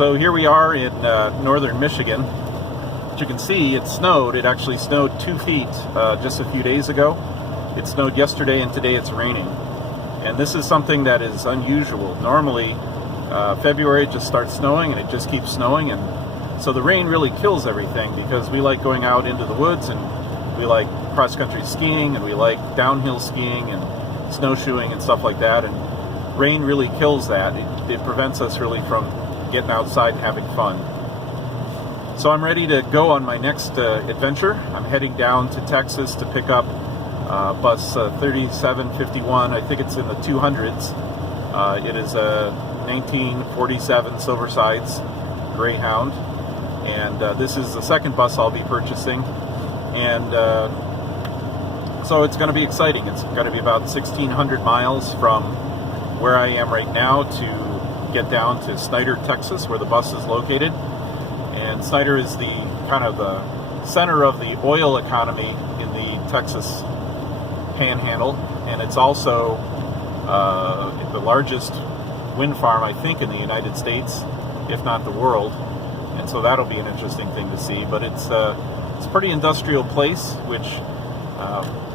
So here we are in northern Michigan. As you can see, it snowed. It actually snowed 2 feet just a few days ago. It snowed yesterday, and today it's raining. And this is something that is unusual. Normally, February just starts snowing and it just keeps snowing, and so the rain really kills everything, because we like going out into the woods, and we like cross-country skiing, and we like downhill skiing and snowshoeing and stuff like that, and rain really kills that. It prevents us really from getting outside and having fun. So I'm ready to go on my next adventure. I'm heading down to Texas to pick up bus 3751. I think it's in the 200s. It is a 1947 Silver Sides Greyhound, and this is the second bus I'll be purchasing, and so it's going to be exciting. It's going to be about 1,600 miles from where I am right now to get down to Snyder, Texas, where the bus is located. And Snyder is the kind of the center of the oil economy in the Texas Panhandle, and it's also the largest wind farm, I think, in the United States, if not the world. And so that'll be an interesting thing to see. But it's a pretty industrial place, which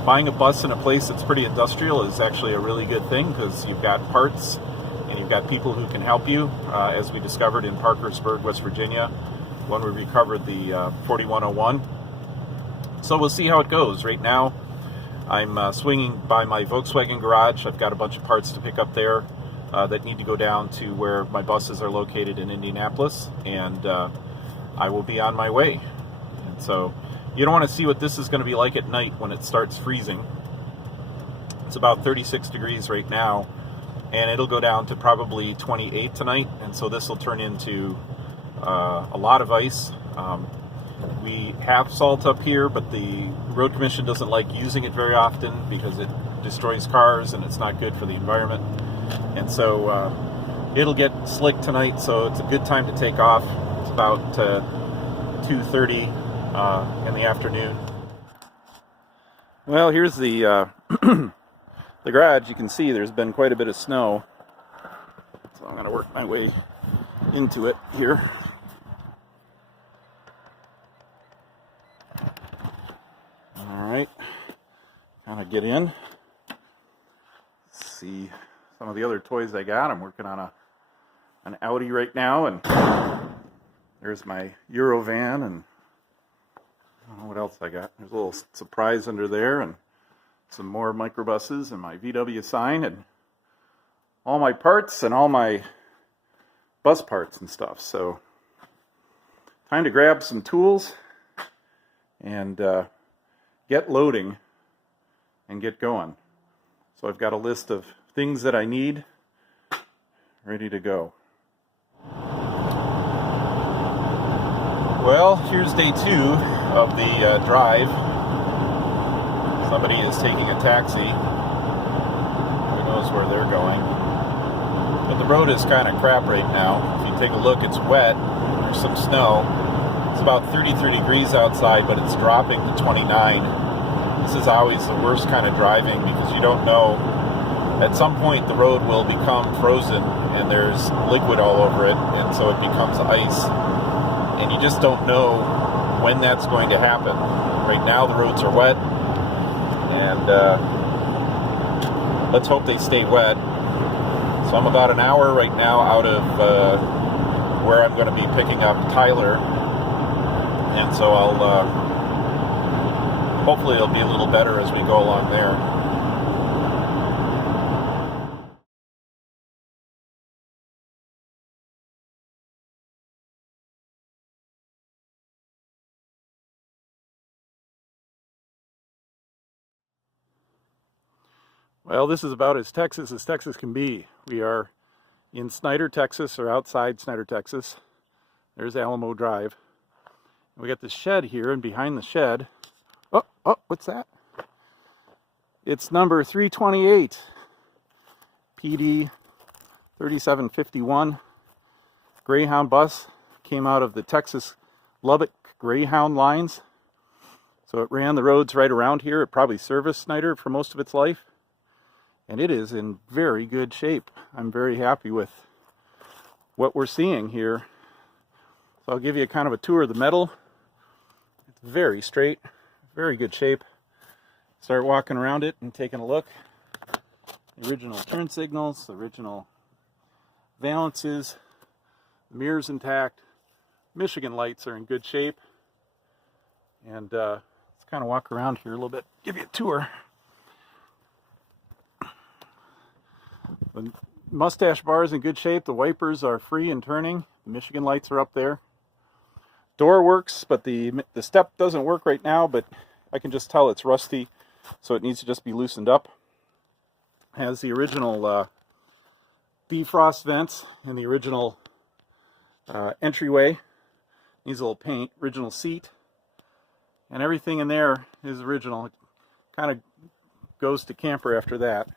buying a bus in a place that's pretty industrial is actually a really good thing, because you've got parts and you've got people who can help you, as we discovered in Parkersburg, West Virginia, when we recovered the 4101. So we'll see how it goes. Right now, I'm swinging by my Volkswagen garage. I've got a bunch of parts to pick up there that need to go down to where my buses are located in Indianapolis, and I will be on my way. And so you don't want to see what this is going to be like at night when it starts freezing. It's about 36 degrees right now, and it'll go down to probably 28 tonight, and so this will turn into a lot of ice. We have salt up here, but the road commission doesn't like using it very often because it destroys cars and it's not good for the environment. And so it'll get slick tonight, so it's a good time to take off. It's about 2:30 in the afternoon. Well, here's the the garage. You can see there's been quite a bit of snow, so I'm going to work my way into it here. Alright, kind of get in, see some of the other toys I got. I'm working on an Audi right now, and there's my Eurovan, and I don't know what else I got. There's a little surprise under there, and some more microbuses, and my VW sign, and all my parts, and all my bus parts and stuff. So time to grab some tools and get loading and get going. So I've got a list of things that I need ready to go. Well, here's day 2 of the drive. Somebody is taking a taxi. Who knows where they're going. But the road is kind of crap right now. If you take a look, it's wet. There's some snow. It's about 33 degrees outside, but it's dropping to 29. This is always the worst kind of driving, because you don't know. At some point, the road will become frozen, and there's liquid all over it, and so it becomes ice. And you just don't know when that's going to happen. Right now, the roads are wet, and let's hope they stay wet. So I'm about an hour right now out of where I'm going to be picking up Tyler, and so I'll hopefully it'll be a little better as we go along there. Well, this is about as Texas can be. We are in Snyder, Texas, or outside Snyder, Texas. There's Alamo Drive. We got the shed here, and behind the shed, oh, what's that? It's number 328, PD3751 Greyhound bus. Came out of the Texas Lubbock Greyhound lines. So it ran the roads right around here. It probably serviced Snyder for most of its life. And it is in very good shape. I'm very happy with what we're seeing here. So I'll give you a kind of a tour of the metal. It's very straight, very good shape. Start walking around it and taking a look. The original turn signals, the original valances, the mirror's intact. Michigan lights are in good shape. And let's kind of walk around here a little bit, give you a tour. The mustache bar is in good shape. The wipers are free and turning. The Michigan lights are up there. Door works, but the step doesn't work right now, but I can just tell it's rusty, so it needs to just be loosened up. Has the original defrost vents and the original entryway. Needs a little paint. Original seat. And everything in there is original. It kind of goes to camper after that.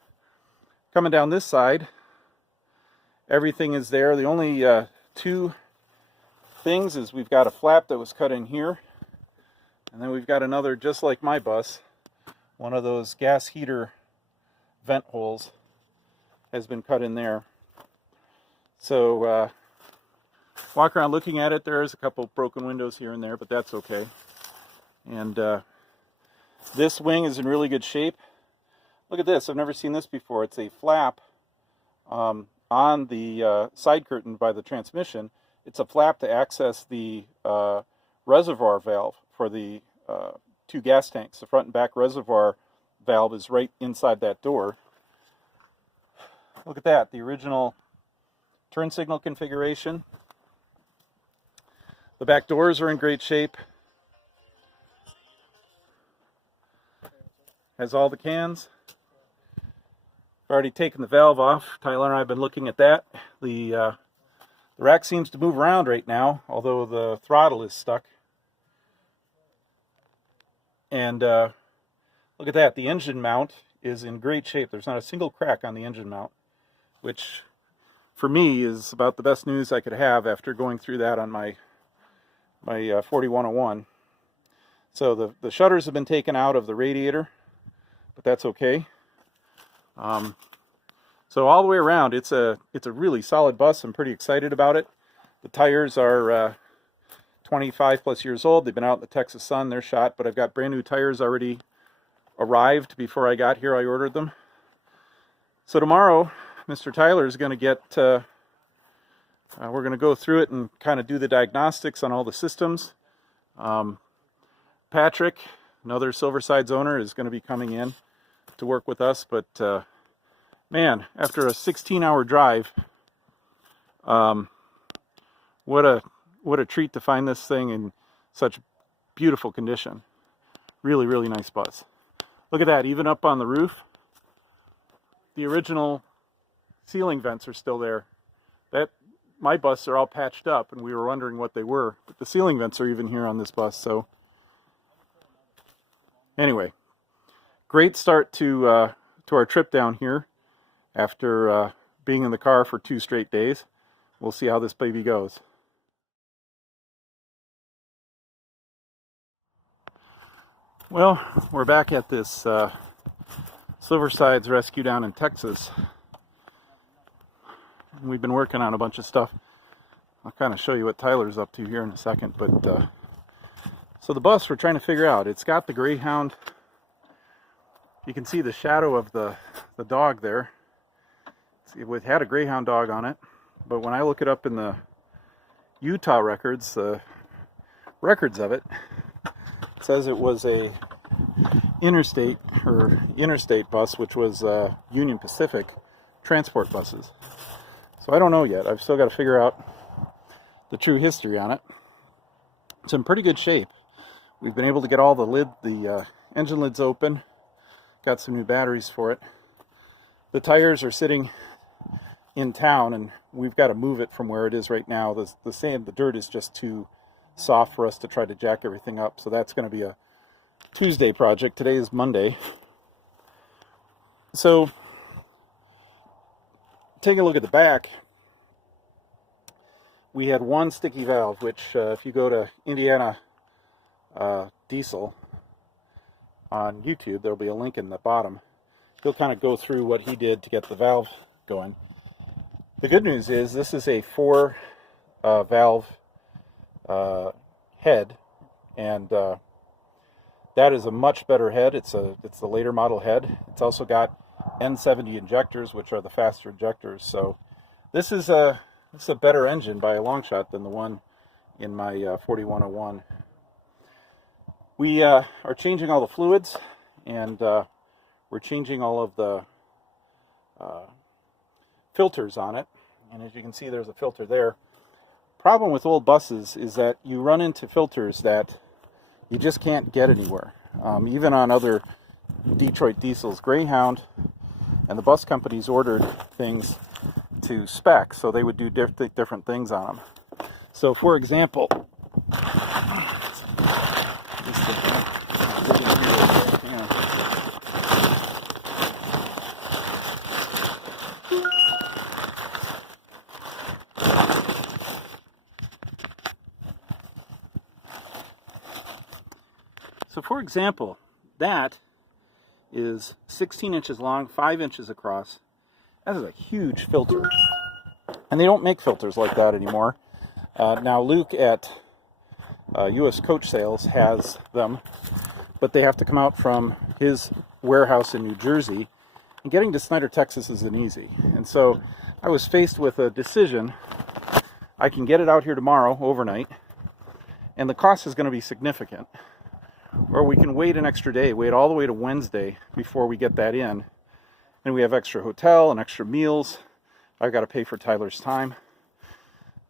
Coming down this side, everything is there. The only two things is we've got a flap that was cut in here, and then we've got another, just like my bus, one of those gas heater vent holes has been cut in there. So walk around looking at it. There's a couple broken windows here and there, but that's okay. And this wing is in really good shape. Look at this. I've never seen this before. It's a flap on the side curtain by the transmission. It's a flap to access the reservoir valve for the two gas tanks. The front and back reservoir valve is right inside that door. Look at that. The original turn signal configuration. The back doors are in great shape. Has all the cans. I've already taken the valve off. Tyler and I have been looking at that. The rack seems to move around right now, although the throttle is stuck. And look at that. The engine mount is in great shape. There's not a single crack on the engine mount, which for me is about the best news I could have after going through that on my 4101. So the shutters have been taken out of the radiator, but that's okay. So all the way around, it's a really solid bus. I'm pretty excited about it. The tires are 25 plus years old. They've been out in the Texas sun. They're shot, but I've got brand new tires already arrived. Before I got here, I ordered them. So tomorrow, Mr. Tyler is going to get, we're going to go through it and kind of do the diagnostics on all the systems. Patrick, another Silversides owner, is going to be coming in to work with us, but man, after a 16-hour drive, what a treat to find this thing in such beautiful condition. Really, really nice bus. Look at that, even up on the roof, the original ceiling vents are still there. My buses are all patched up, and we were wondering what they were, but the ceiling vents are even here on this bus. So anyway, great start to our trip down here after being in the car for 2 straight days. We'll see how this baby goes. Well, we're back at this Silversides rescue down in Texas. We've been working on a bunch of stuff. I'll kind of show you what Tyler's up to here in a second. But so the bus we're trying to figure out, it's got the Greyhound. You can see the shadow of the dog there. It had a Greyhound dog on it, but when I look it up in the Utah records, the records of it, it says it was a interstate bus, which was Union Pacific transport buses. So I don't know yet. I've still got to figure out the true history on it. It's in pretty good shape. We've been able to get all the engine lids open. Got some new batteries for it. The tires are sitting in town, and we've got to move it from where it is right now. The sand, the dirt is just too soft for us to try to jack everything up. So that's going to be a Tuesday project. Today is Monday. So taking a look at the back, we had one sticky valve, which if you go to Indiana Diesel on YouTube, there'll be a link in the bottom. He'll kind of go through what he did to get the valve going. The good news is this is a 4 valve head, and that is a much better head. It's the later model head. It's also got N70 injectors, which are the faster injectors. So this is a better engine by a long shot than the one in my 4101. We are changing all the fluids, and we're changing all of the filters on it. And as you can see, there's a filter there. Problem with old buses is that you run into filters that you just can't get anywhere. Even on other Detroit diesels, Greyhound and the bus companies ordered things to spec, so they would do different things on them. So for example, that is 16 inches long, 5 inches across. That is a huge filter. And they don't make filters like that anymore. Now Luke at U.S. Coach Sales has them, but they have to come out from his warehouse in New Jersey. And getting to Snyder, Texas isn't easy. And so I was faced with a decision. I can get it out here tomorrow, overnight, and the cost is going to be significant. Or we can wait an extra day, wait all the way to Wednesday before we get that in. And we have extra hotel and extra meals. I've got to pay for Tyler's time.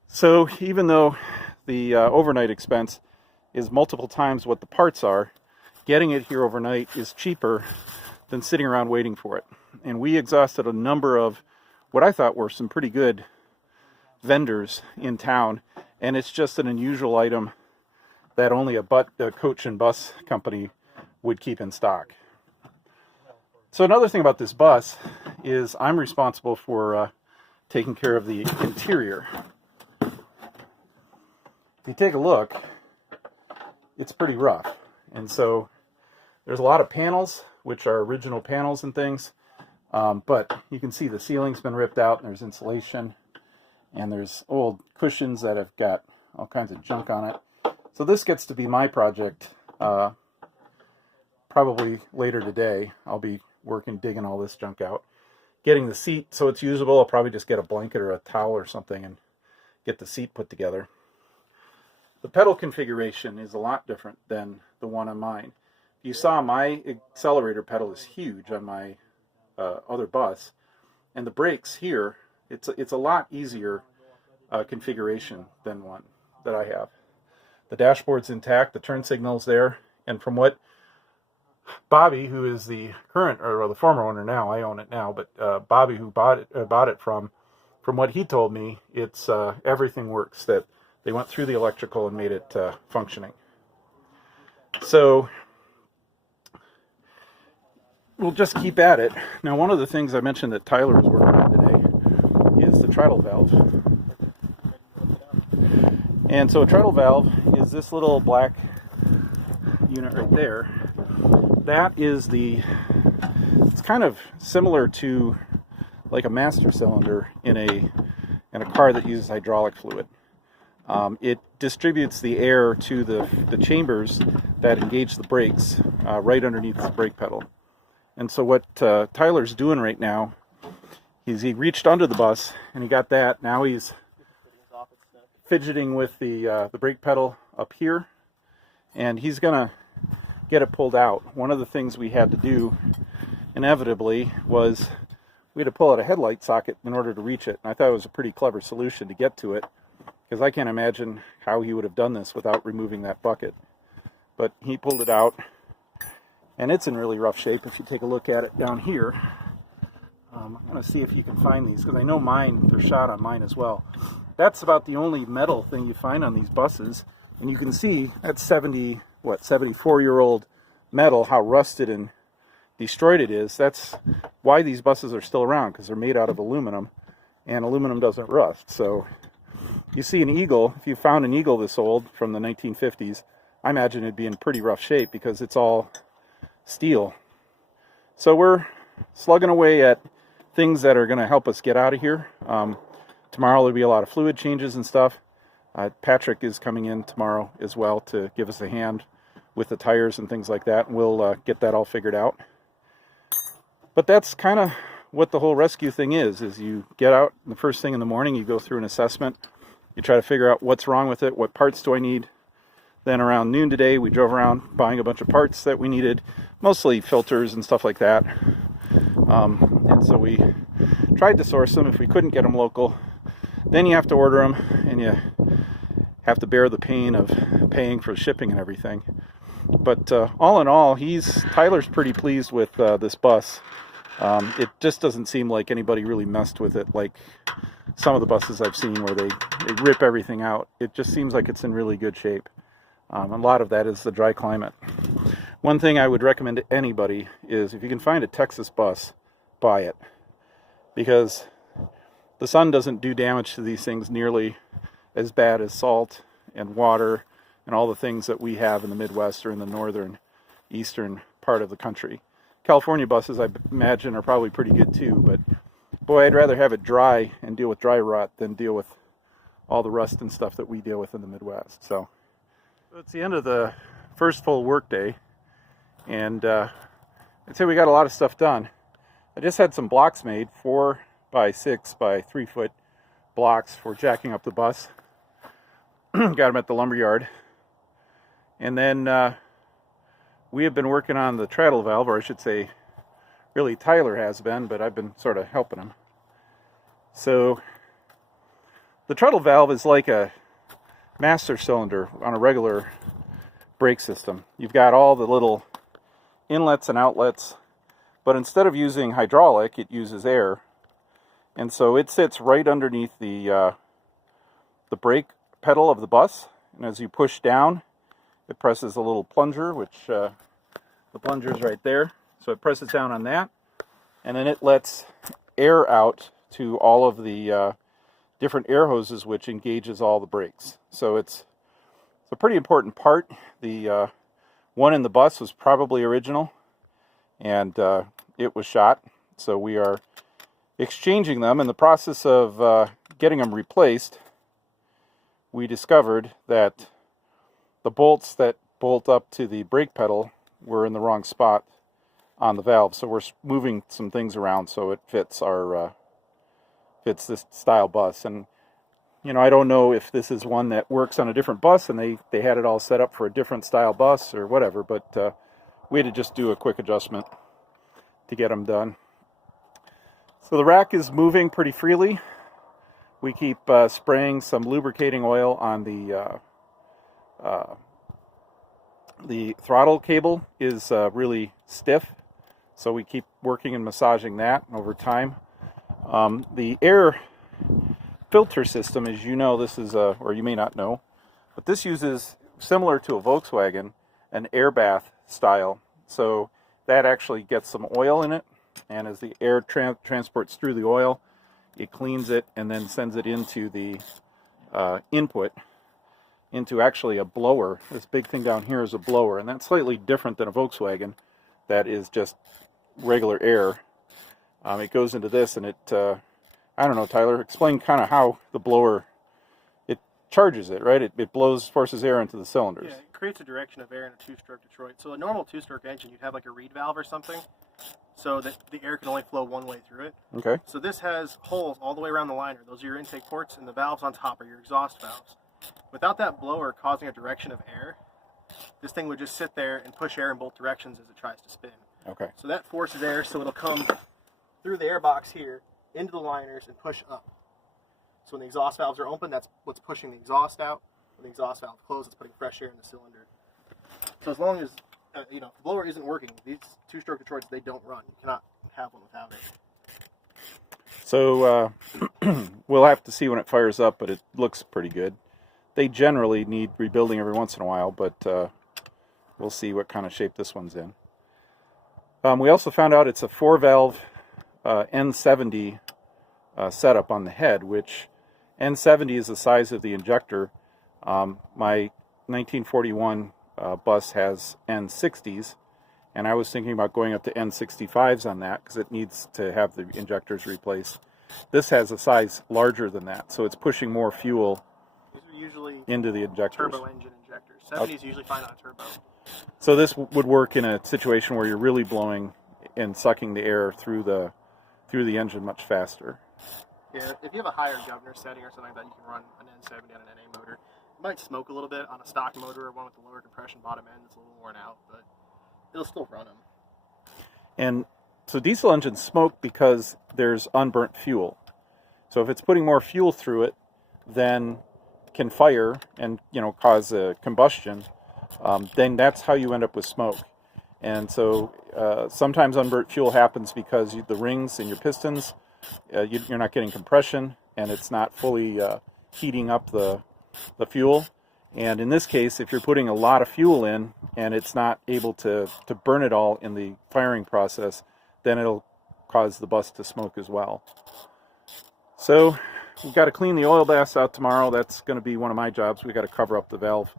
So even though the overnight expense is multiple times what the parts are, getting it here overnight is cheaper than sitting around waiting for it. And we exhausted a number of what I thought were some pretty good vendors in town. And it's just an unusual item that only a coach and bus company would keep in stock. So another thing about this bus is I'm responsible for taking care of the interior. If you take a look, it's pretty rough. And so there's a lot of panels, which are original panels and things, but you can see the ceiling's been ripped out, and there's insulation, and there's old cushions that have got all kinds of junk on it. So this gets to be my project probably later today. I'll be digging all this junk out. Getting the seat so it's usable, I'll probably just get a blanket or a towel or something and get the seat put together. The pedal configuration is a lot different than the one on mine. You saw my accelerator pedal is huge on my other bus, and the brakes here, it's a lot easier configuration than one that I have. The dashboard's intact, the turn signal's there, and from what Bobby, who is the current or the former owner now, I own it now, but Bobby, who bought it from what he told me, it's everything works. That they went through the electrical and made it functioning. So we'll just keep at it. Now, one of the things I mentioned that Tyler was working on today is the treadle valve. And so a treadle valve is this little black unit right there. That is it's kind of similar to like a master cylinder in a car that uses hydraulic fluid. It distributes the air to the chambers that engage the brakes right underneath the brake pedal. And so what Tyler's doing right now is he reached under the bus and he got that. Now he's fidgeting with the brake pedal up here, and he's gonna get it pulled out. One of the things we had to do inevitably was we had to pull out a headlight socket in order to reach it, and I thought it was a pretty clever solution to get to it, because I can't imagine how he would have done this without removing that bucket. But he pulled it out, and it's in really rough shape. If you take a look at it down here, I'm going to see if you can find these, because I know they're shot on mine as well. That's about the only metal thing you find on these buses, and you can see that's 74-year-old metal, how rusted and destroyed it is. That's why these buses are still around, because they're made out of aluminum, and aluminum doesn't rust. So you see an Eagle, if you found an Eagle this old from the 1950s, I imagine it'd be in pretty rough shape because it's all steel. So we're slugging away at things that are going to help us get out of here. Tomorrow there'll be a lot of fluid changes and stuff. Patrick is coming in tomorrow as well to give us a hand with the tires and things like that, and we'll get that all figured out. But that's kind of what the whole rescue thing is you get out the first thing in the morning, you go through an assessment, you try to figure out what's wrong with it, what parts do I need. Then around noon today, we drove around buying a bunch of parts that we needed, mostly filters and stuff like that. And so we tried to source them. If we couldn't get them local, then you have to order them, and you have to bear the pain of paying for shipping and everything. But all in all, Tyler's pretty pleased with this bus. It just doesn't seem like anybody really messed with it like some of the buses I've seen where they rip everything out. It just seems like it's in really good shape. A lot of that is the dry climate. One thing I would recommend to anybody is if you can find a Texas bus, buy it. Because the sun doesn't do damage to these things nearly as bad as salt and water and all the things that we have in the Midwest or in the northern, eastern part of the country. California buses, I imagine, are probably pretty good too, but boy, I'd rather have it dry and deal with dry rot than deal with all the rust and stuff that we deal with in the Midwest. So it's the end of the first full work day, and I'd say we got a lot of stuff done. I just had some blocks made, 4 by 6 by 3 foot blocks for jacking up the bus. Got them at the lumber yard. And then we have been working on the treadle valve, or I should say, really Tyler has been, but I've been sort of helping him. So the treadle valve is like a master cylinder on a regular brake system. You've got all the little inlets and outlets, but instead of using hydraulic, it uses air. And so it sits right underneath the brake pedal of the bus, and as you push down, it presses a little plunger, which the plunger is right there. So it presses down on that, and then it lets air out to all of the different air hoses, which engages all the brakes. So it's a pretty important part. The one in the bus was probably original, and it was shot. So we are exchanging them. In the process of getting them replaced, we discovered that the bolts that bolt up to the brake pedal were in the wrong spot on the valve. So we're moving some things around so it fits our fits this style bus. And you know, I don't know if this is one that works on a different bus and they had it all set up for a different style bus or whatever, but we had to just do a quick adjustment to get them done. So the rack is moving pretty freely. We keep spraying some lubricating oil on the throttle cable is really stiff, so we keep working and massaging that over time. The air filter system, as you know, this is or you may not know, but this uses, similar to a Volkswagen, an air bath style. So that actually gets some oil in it, and as the air transports through the oil, it cleans it and then sends it into the input, into actually a blower. This big thing down here is a blower, and that's slightly different than a Volkswagen that is just regular air. It goes into this, and it I don't know, Tyler, explain kind of how the blower, it charges it, right? It forces air into the cylinders. Yeah, it creates a direction of air in a two-stroke Detroit. So a normal two-stroke engine, you'd have like a reed valve or something, so that the air can only flow one way through it. Okay. So this has holes all the way around the liner. Those are your intake ports, and the valves on top are your exhaust valves. Without that blower causing a direction of air, this thing would just sit there and push air in both directions as it tries to spin. Okay. So that forces air, so it'll come through the air box here, into the liners, and push up. So when the exhaust valves are open, that's what's pushing the exhaust out. When the exhaust valve closes, it's putting fresh air in the cylinder. So as long as, if the blower isn't working, these two-stroke Detroits, they don't run. You cannot have one without it. So we'll have to see when it fires up, but it looks pretty good. They generally need rebuilding every once in a while, but we'll see what kind of shape this one's in. We also found out it's a 4-valve N70 setup on the head, which N70 is the size of the injector. My 1941 bus has N60s, and I was thinking about going up to N65s on that because it needs to have the injectors replaced. This has a size larger than that, so it's pushing more fuel usually into the injectors. turbo engine injectors. 70 is usually fine on a turbo. So this would work in a situation where you're really blowing and sucking the air through the engine much faster. Yeah, if you have a higher governor setting or something like that, you can run an N70 on an NA motor. It might smoke a little bit on a stock motor or one with the lower compression bottom end that's a little worn out, but it'll still run them. And so diesel engines smoke because there's unburnt fuel. So if it's putting more fuel through it, then can fire and cause a combustion. Then that's how you end up with smoke. And so sometimes unburnt fuel happens because the rings in your pistons, you're not getting compression, and it's not fully heating up the fuel. And in this case, if you're putting a lot of fuel in and it's not able to burn it all in the firing process, then it'll cause the bus to smoke as well. So we've got to clean the oil baths out tomorrow. That's going to be one of my jobs. We've got to cover up the valve.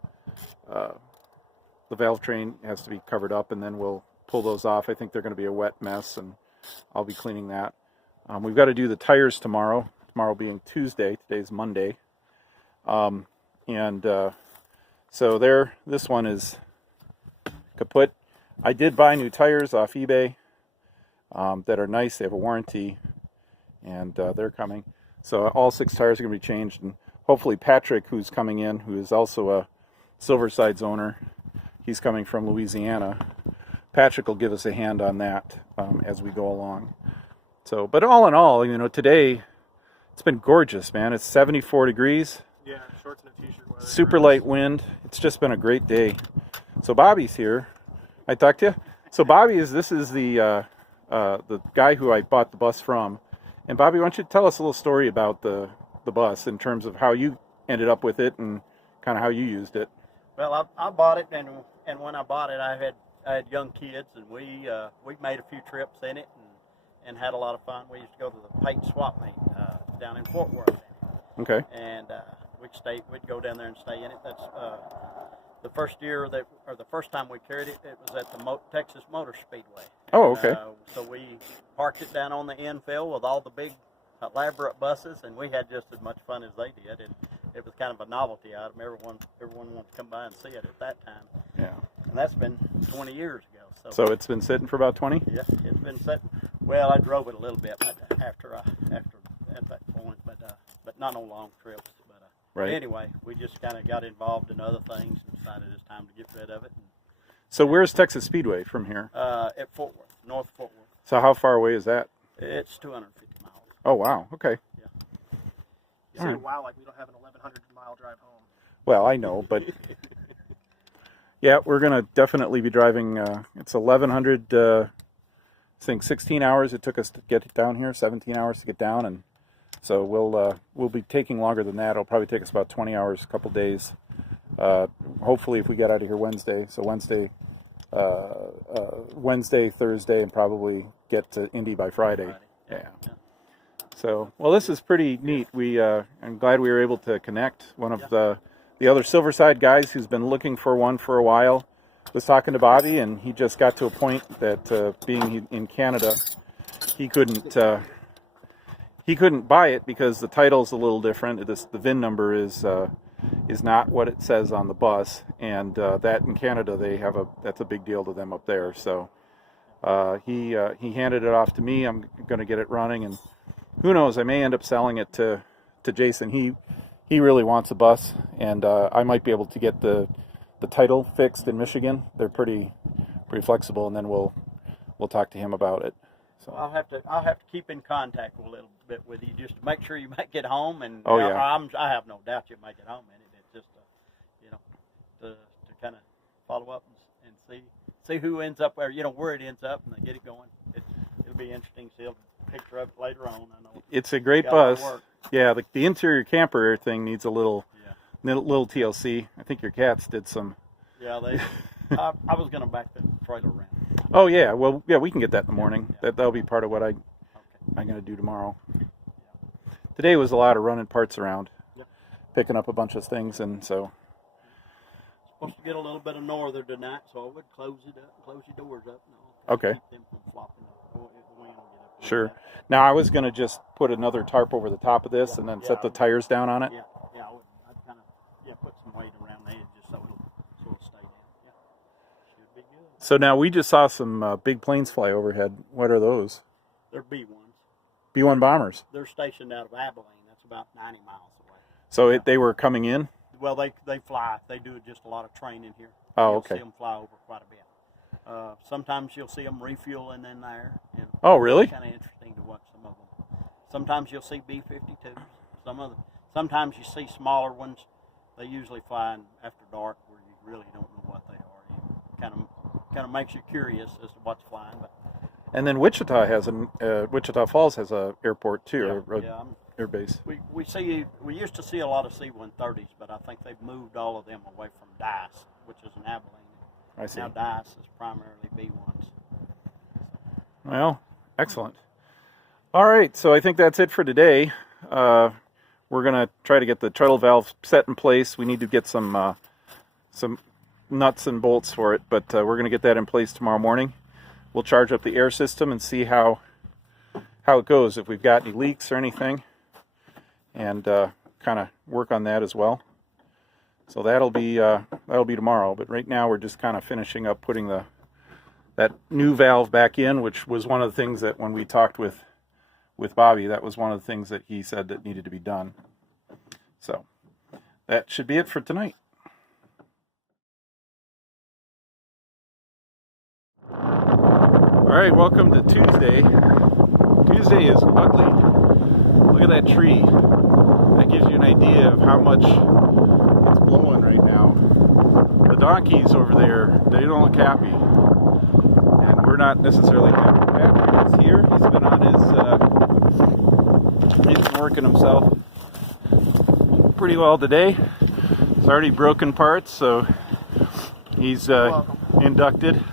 The valve train has to be covered up, and then we'll pull those off. I think they're going to be a wet mess, and I'll be cleaning that. We've got to do the tires tomorrow. Tomorrow being Tuesday. Today's Monday. So this one is kaput. I did buy new tires off eBay that are nice. They have a warranty, and they're coming. So all 6 tires are going to be changed, and hopefully Patrick, who's coming in, who is also a Silversides owner, he's coming from Louisiana. Patrick will give us a hand on that as we go along. So, but all in all, today it's been gorgeous, man. It's 74 degrees. Yeah, shorts and a t-shirt weather. Super light wind. It's just been a great day. So Bobby's here. I talked to you. So Bobby this is the guy who I bought the bus from. And Bobby, why don't you tell us a little story about the bus in terms of how you ended up with it and kind of how you used it. Well, I bought it, and when I bought it, I had young kids, and we made a few trips in it and had a lot of fun. We used to go to the paint swap meet down in Fort Worth. Okay. And we'd go down there and stay in it. That's the first time we carried it. It was at the Texas Motor Speedway. Oh, okay. So we parked it down on the infill with all the big elaborate buses, and we had just as much fun as they did. And it was kind of a novelty item. Everyone wanted to come by and see it at that time. Yeah. And that's been 20 years ago. So it's been sitting for about 20? Yeah, it's been sitting. Well, I drove it a little bit after at that point, but not on long trips. But right. Anyway, we just kind of got involved in other things and decided it's time to get rid of it. So where's Texas Speedway from here? At Fort Worth, North Fort Worth. So how far away is that? It's 250 miles. Oh, wow. Okay. You say, wow, like we don't have an 1,100-mile drive home. Well, I know, but yeah, we're going to definitely be driving. It's 1,100, I think 16 hours it took us to get down here, 17 hours to get down, and so we'll be taking longer than that. It'll probably take us about 20 hours, a couple days. Hopefully, if we get out of here Wednesday, so Wednesday, Thursday, and probably get to Indy by Friday. Yeah. So, well, this is pretty neat. I'm glad we were able to connect. One of the other Silverside guys who's been looking for one for a while was talking to Bobby, and he just got to a point that being in Canada, he couldn't buy it because the title's a little different. The VIN number is not what it says on the bus, and that in Canada that's a big deal to them up there. So he handed it off to me. I'm going to get it running, and who knows? I may end up selling it to Jason. He really wants a bus, and I might be able to get the title fixed in Michigan. They're pretty flexible, and then we'll talk to him about it. So I'll have to keep in contact a little bit with you just to make sure you make it home. And I have no doubt you'll make it home. And it's just to kind of follow up and see who ends up where it ends up and they get it going. It'll be interesting to see a picture of it later on. I know it's a great bus. Yeah, the interior camper thing needs a little TLC. I think your cats did some. Yeah, I was going to back the trailer around. Oh yeah, well yeah, we can get that in the morning. That'll be part of what I'm going to do tomorrow. Today was a lot of running parts around, picking up a bunch of things, and so. Supposed to get a little bit of norther tonight, so I would close your doors up. Okay. Keep them from flopping up. The wind will get up. Sure. Now I was going to just put another tarp over the top of this and then set the tires down on it. Yeah, I would. I'd kind of So now we just saw some big planes fly overhead. What are those? They're B-1s. B-1 bombers. They're stationed out of Abilene. That's about 90 miles away. So they were coming in? Well, they fly. They do just a lot of training here. Oh, You'll okay. see them fly over quite a bit. Sometimes you'll see them refueling in there. Oh, really? It's kind of interesting to watch some of them. Sometimes you'll see B-52s. Sometimes you see smaller ones. They usually fly after dark where you really don't know what they are. Kind of makes you curious as to what's flying. But and then Wichita Falls has a airport too, air base. We used to see a lot of C-130s, but I think they've moved all of them away from Dice, which is in Abilene. I see. Now Dice is primarily B-1s. Well, excellent. All right, so I think that's it for today. We're going to try to get the treadle valve set in place. We need to get some nuts and bolts for it, but we're going to get that in place tomorrow morning. We'll charge up the air system and see how it goes, if we've got any leaks or anything, and kind of work on that as well. So that'll be tomorrow. But right now we're just kind of finishing up putting that new valve back in, which was one of the things that when we talked with Bobby, that was one of the things that he said that needed to be done. So that should be it for tonight. All right, welcome to Tuesday. Tuesday is ugly. Look at that tree. That gives you an idea of how much it's blowing right now. The donkeys over there, they don't look happy. And we're not necessarily happy. Patrick is here. He's been on he's been working himself pretty well today. It's already broken parts, so he's inducted.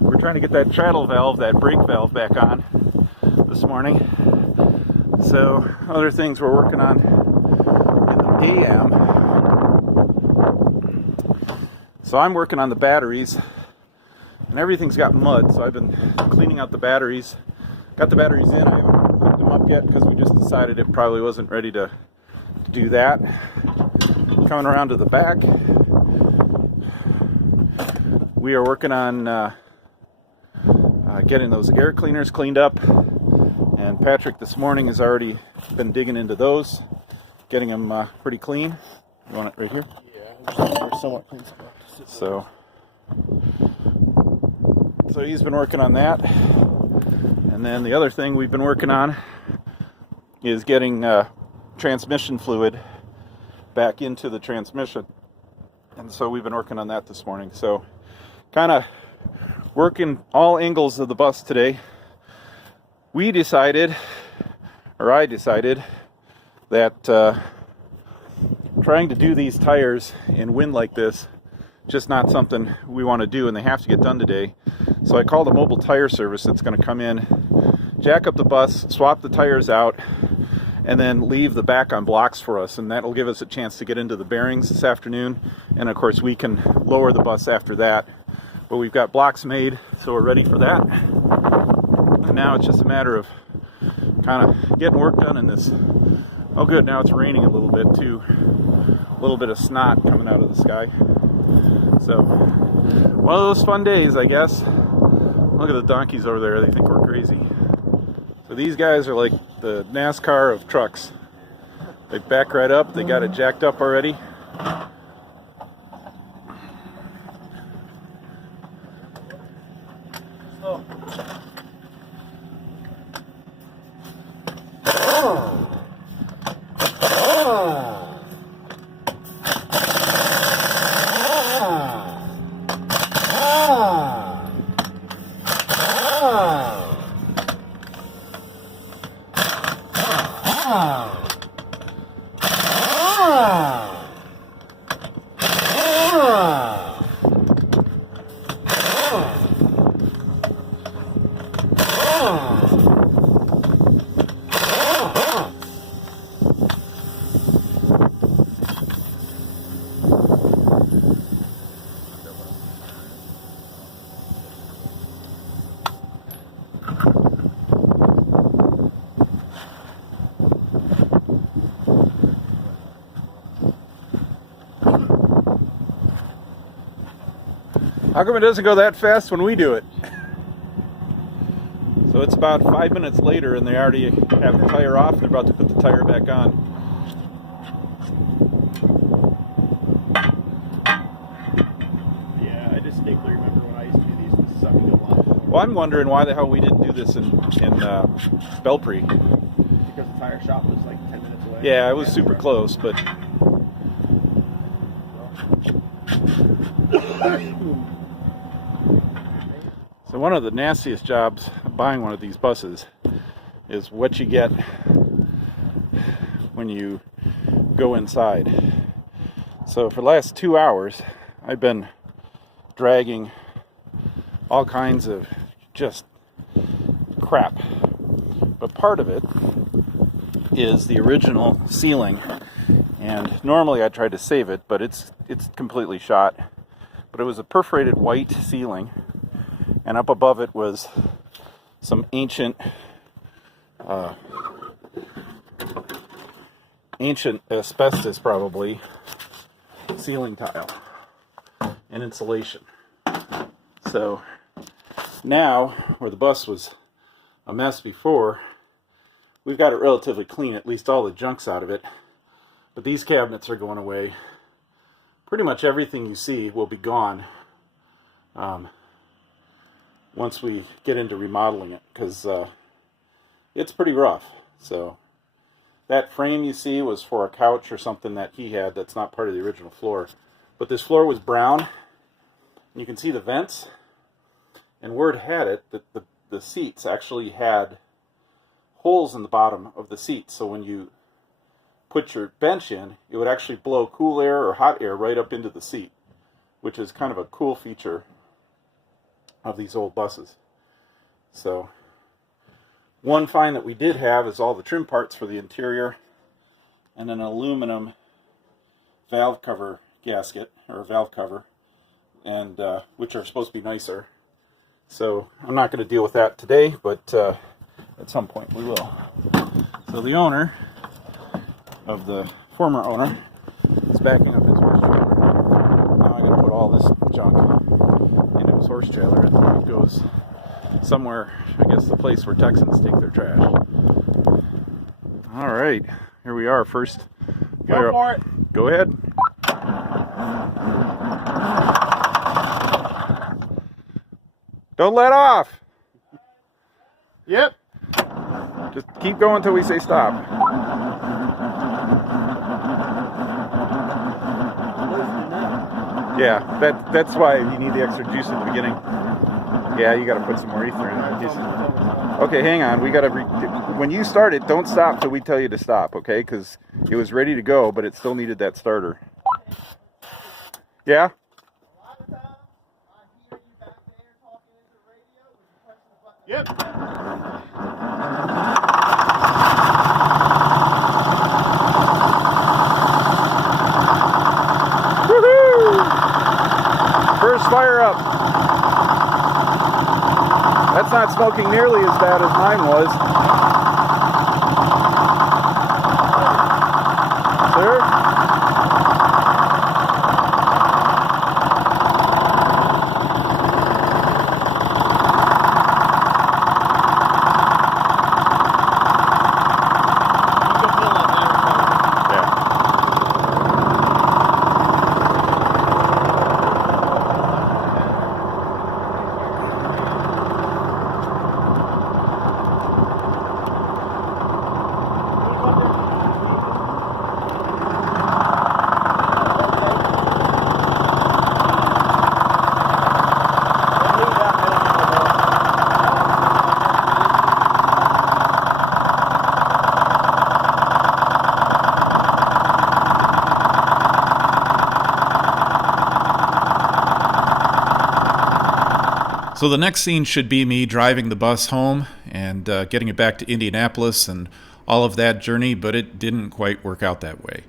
We're trying to get that treadle valve, that brake valve back on this morning. So other things we're working on in the AM. So I'm working on the batteries, and everything's got mud, so I've been cleaning out the batteries. Got the batteries in. I haven't hooked them up yet because we just decided it probably wasn't ready to do that. Coming around to the back, we are working on getting those air cleaners cleaned up, and Patrick this morning has already been digging into those, getting them pretty clean. You want it right here? Yeah, somewhat clean. So he's been working on that, and then the other thing we've been working on is getting transmission fluid back into the transmission, and so we've been working on that this morning. So kind of working all angles of the bus today. I decided that trying to do these tires in wind like this, just not something we want to do, and they have to get done today. So I called a mobile tire service that's going to come in, jack up the bus, swap the tires out, and then leave the back on blocks for us, and that'll give us a chance to get into the bearings this afternoon, and of course we can lower the bus after that. But we've got blocks made, so we're ready for that. And now it's just a matter of kind of getting work done in this. Oh good, now it's raining a little bit too. A little bit of snot coming out of the sky. So, one of those fun days, I guess. Look at the donkeys over there, they think we're crazy. So these guys are like the NASCAR of trucks. They back right up, they got it jacked up already. How come it doesn't go that fast when we do it? So it's about 5 minutes later and they already have the tire off and they're about to put the tire back on. Yeah, I distinctly remember when I used to do these, this sucked a lot. Well, I'm wondering why the hell we didn't do this in Belpre. Because the tire shop was like 10 minutes away. Yeah, it was super close, but... So one of the nastiest jobs of buying one of these buses is what you get when you go inside. So for the last 2 hours, I've been dragging all kinds of just crap. But part of it is the original ceiling. And normally I try to save it, but it's completely shot. But it was a perforated white ceiling. And up above it was some ancient asbestos, probably, ceiling tile and insulation. So now, where the bus was a mess before, we've got it relatively clean, at least all the junk's out of it. But these cabinets are going away. Pretty much everything you see will be gone once we get into remodeling it, because it's pretty rough. So that frame you see was for a couch or something that he had that's not part of the original floor. But this floor was brown, and you can see the vents. And word had it that the seats actually had holes in the bottom of the seats, so when you put your bench in, it would actually blow cool air or hot air right up into the seat, which is kind of a cool feature of these old buses. So one find that we did have is all the trim parts for the interior and an aluminum valve cover gasket, or valve cover, and which are supposed to be nicer. So I'm not going to deal with that today, but at some point we will. So the owner of the former owner is backing up his horse trailer. Now I got to put all this junk into his horse trailer, and then it goes somewhere, I guess the place where Texans take their trash. All right, here we are. First, Go for it. Go ahead. Don't let off. Yep. Just keep going until we say stop. Yeah, that's why you need the extra juice at the beginning. Yeah, you got to put some more ether in it. Okay, hang on. We got to. When you start it, don't stop till we tell you to stop. Okay, because it was ready to go, but it still needed that starter. Yeah. Yep. Woohoo! First fire up. That's not smoking nearly as bad as mine was. Sir? So the next scene should be me driving the bus home and getting it back to Indianapolis and all of that journey, but it didn't quite work out that way.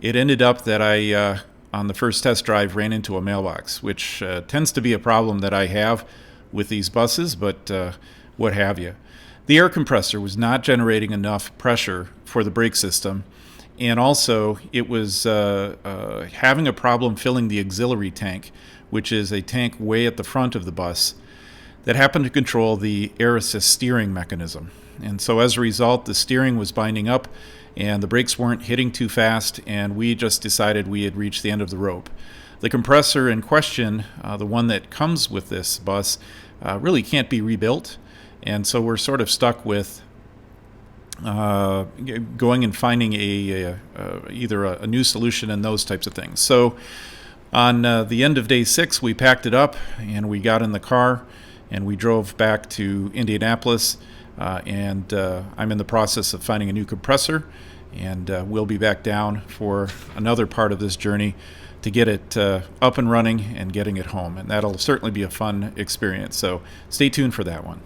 It ended up that I, on the first test drive, ran into a mailbox, which tends to be a problem that I have with these buses, but what have you. The air compressor was not generating enough pressure for the brake system, and also it was having a problem filling the auxiliary tank, which is a tank way at the front of the bus that happened to control the air assist steering mechanism. And so as a result, the steering was binding up and the brakes weren't hitting too fast, and we just decided we had reached the end of the rope. The compressor in question, the one that comes with this bus, really can't be rebuilt, and so we're sort of stuck with going and finding either a new solution and those types of things. So on the end of day 6, we packed it up and we got in the car and we drove back to Indianapolis, and I'm in the process of finding a new compressor, and we'll be back down for another part of this journey to get it up and running and getting it home, and that'll certainly be a fun experience. So stay tuned for that one.